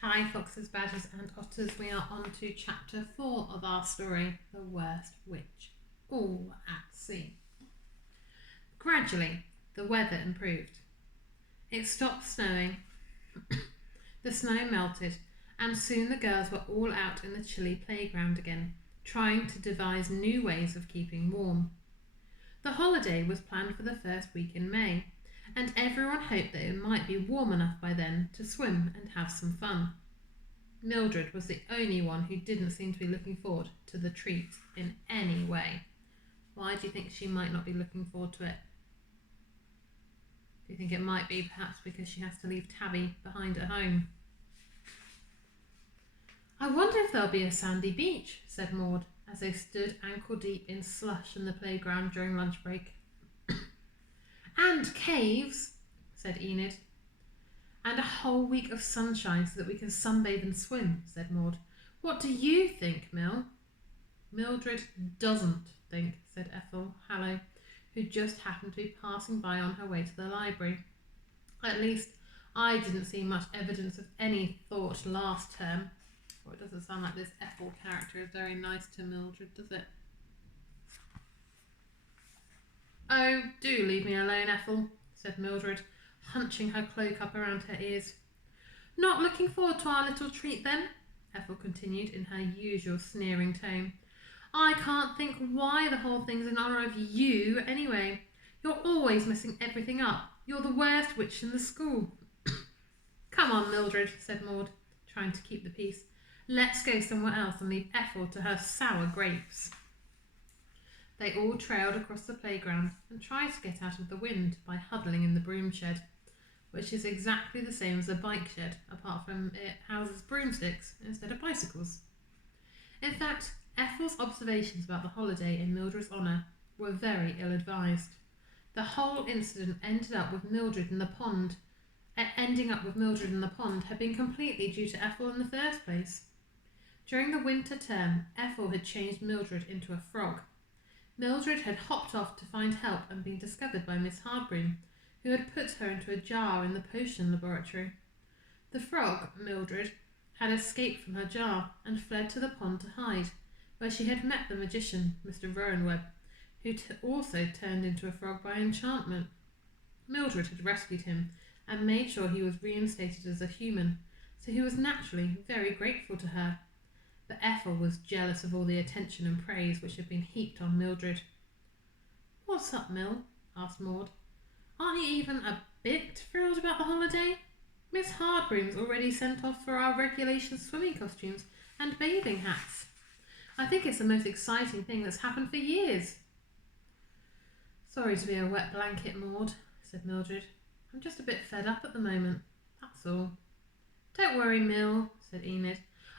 Hi foxes, badgers and otters, we are on to chapter 4 of our story, The Worst Witch, all at sea. Gradually, the weather improved. It stopped snowing, the snow melted, and soon the girls were all out in the chilly playground again, trying to devise new ways of keeping warm. The holiday was planned for the first week in May, and everyone hoped that it might be warm enough by then to swim and have some fun. Mildred was the only one who didn't seem to be looking forward to the treat in any way. Why do you think she might not be looking forward to it? Do you think it might be perhaps because she has to leave Tabby behind at home? I wonder if there'll be a sandy beach, said Maud, as they stood ankle deep in slush in the playground during lunch break. And caves, said Enid. And a whole week of sunshine so that we can sunbathe and swim, said Maud. What do you think, Mill? Mildred doesn't think, said Ethel Hallow, who just happened to be passing by on her way to the library. At least, I didn't see much evidence of any thought last term. Well, it doesn't sound like this Ethel character is very nice to Mildred, does it? Oh, do leave me alone, Ethel, said Mildred, hunching her cloak up around her ears. Not looking forward to our little treat, then? Ethel continued in her usual sneering tone. I can't think why the whole thing's in honour of you, anyway. You're always messing everything up. You're the worst witch in the school. Come on, Mildred, said Maud, trying to keep the peace. Let's go somewhere else and leave Ethel to her sour grapes. They all trailed across the playground and tried to get out of the wind by huddling in the broom shed, which is exactly the same as a bike shed, apart from it houses broomsticks instead of bicycles. In fact, Ethel's observations about the holiday in Mildred's honour were very ill-advised. The whole incident ending up with Mildred in the pond had been completely due to Ethel in the first place. During the winter term, Ethel had changed Mildred into a frog. Mildred had hopped off to find help and been discovered by Miss Hardbroom, who had put her into a jar in the potion laboratory. The frog, Mildred, had escaped from her jar and fled to the pond to hide, where she had met the magician, Mr. Rowan who also turned into a frog by enchantment. Mildred had rescued him and made sure he was reinstated as a human, so he was naturally very grateful to her. But Ethel was jealous of all the attention and praise which had been heaped on Mildred. What's up, Mill? Asked Maud. Aren't you even a bit thrilled about the holiday? Miss Hardbroom's already sent off for our regulation swimming costumes and bathing hats. I think it's the most exciting thing that's happened for years. Sorry to be a wet blanket, Maud, said Mildred. I'm just a bit fed up at the moment, that's all. Don't worry, Mill, said Enid.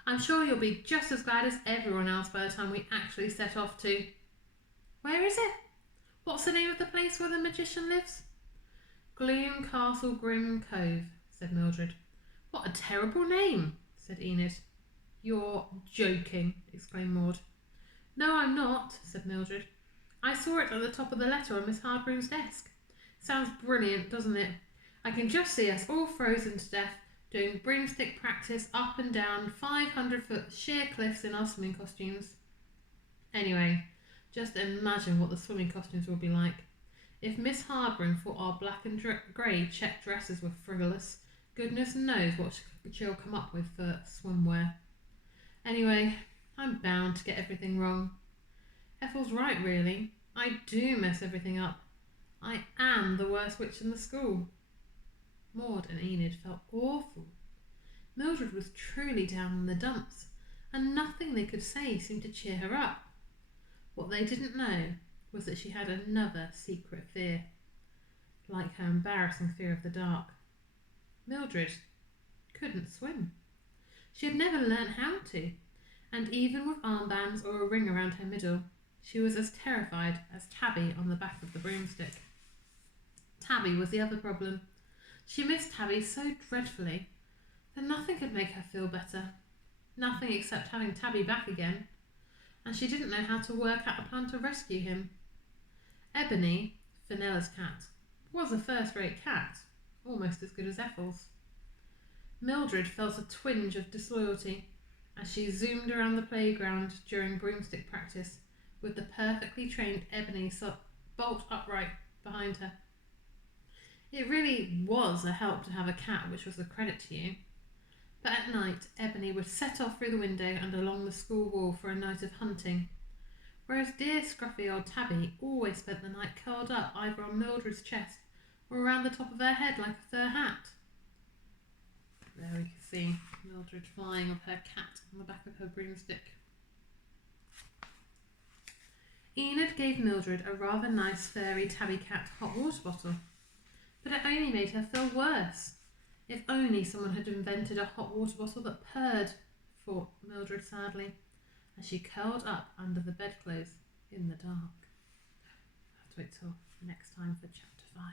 I'm sure you'll be just as glad as everyone else by the time we actually set off to... Where is it? What's the name of the place where the magician lives? Gloom Castle Grim Cove, said Mildred. What a terrible name, said Enid. You're joking, exclaimed Maud. No, I'm not, said Mildred. I saw it at the top of the letter on Miss Hardbroom's desk. Sounds brilliant, doesn't it? I can just see us all frozen to death, doing broomstick practice up and down 500-foot sheer cliffs in our swimming costumes. Anyway, just imagine what the swimming costumes will be like. If Miss Hardbroom thought our black and grey check dresses were frivolous, goodness knows what she'll come up with for swimwear. Anyway, I'm bound to get everything wrong. Ethel's right, really. I do mess everything up. I am the worst witch in the school. Maud and Enid felt awful. Mildred was truly down in the dumps, and nothing they could say seemed to cheer her up. What they didn't know was that she had another secret fear, like her embarrassing fear of the dark. Mildred couldn't swim. She had never learnt how to, and even with armbands or a ring around her middle, she was as terrified as Tabby on the back of the broomstick. Tabby was the other problem. She missed Tabby so dreadfully that nothing could make her feel better. Nothing except having Tabby back again, and she didn't know how to work out a plan to rescue him. Ebony, Fenella's cat, was a first-rate cat, almost as good as Ethel's. Mildred felt a twinge of disloyalty as she zoomed around the playground during broomstick practice with the perfectly trained Ebony bolt upright behind her. It really was a help to have a cat, which was a credit to you. But at night, Ebony would set off through the window and along the school wall for a night of hunting, whereas dear scruffy old Tabby always spent the night curled up either on Mildred's chest or around the top of her head like a fur hat. There we can see Mildred flying off her cat on the back of her broomstick. Enid gave Mildred a rather nice fairy tabby cat hot water bottle, but it only made her feel worse. If only someone had invented a hot water bottle that purred, thought Mildred sadly, as she curled up under the bedclothes in the dark. I'll have to wait till next time for chapter 5.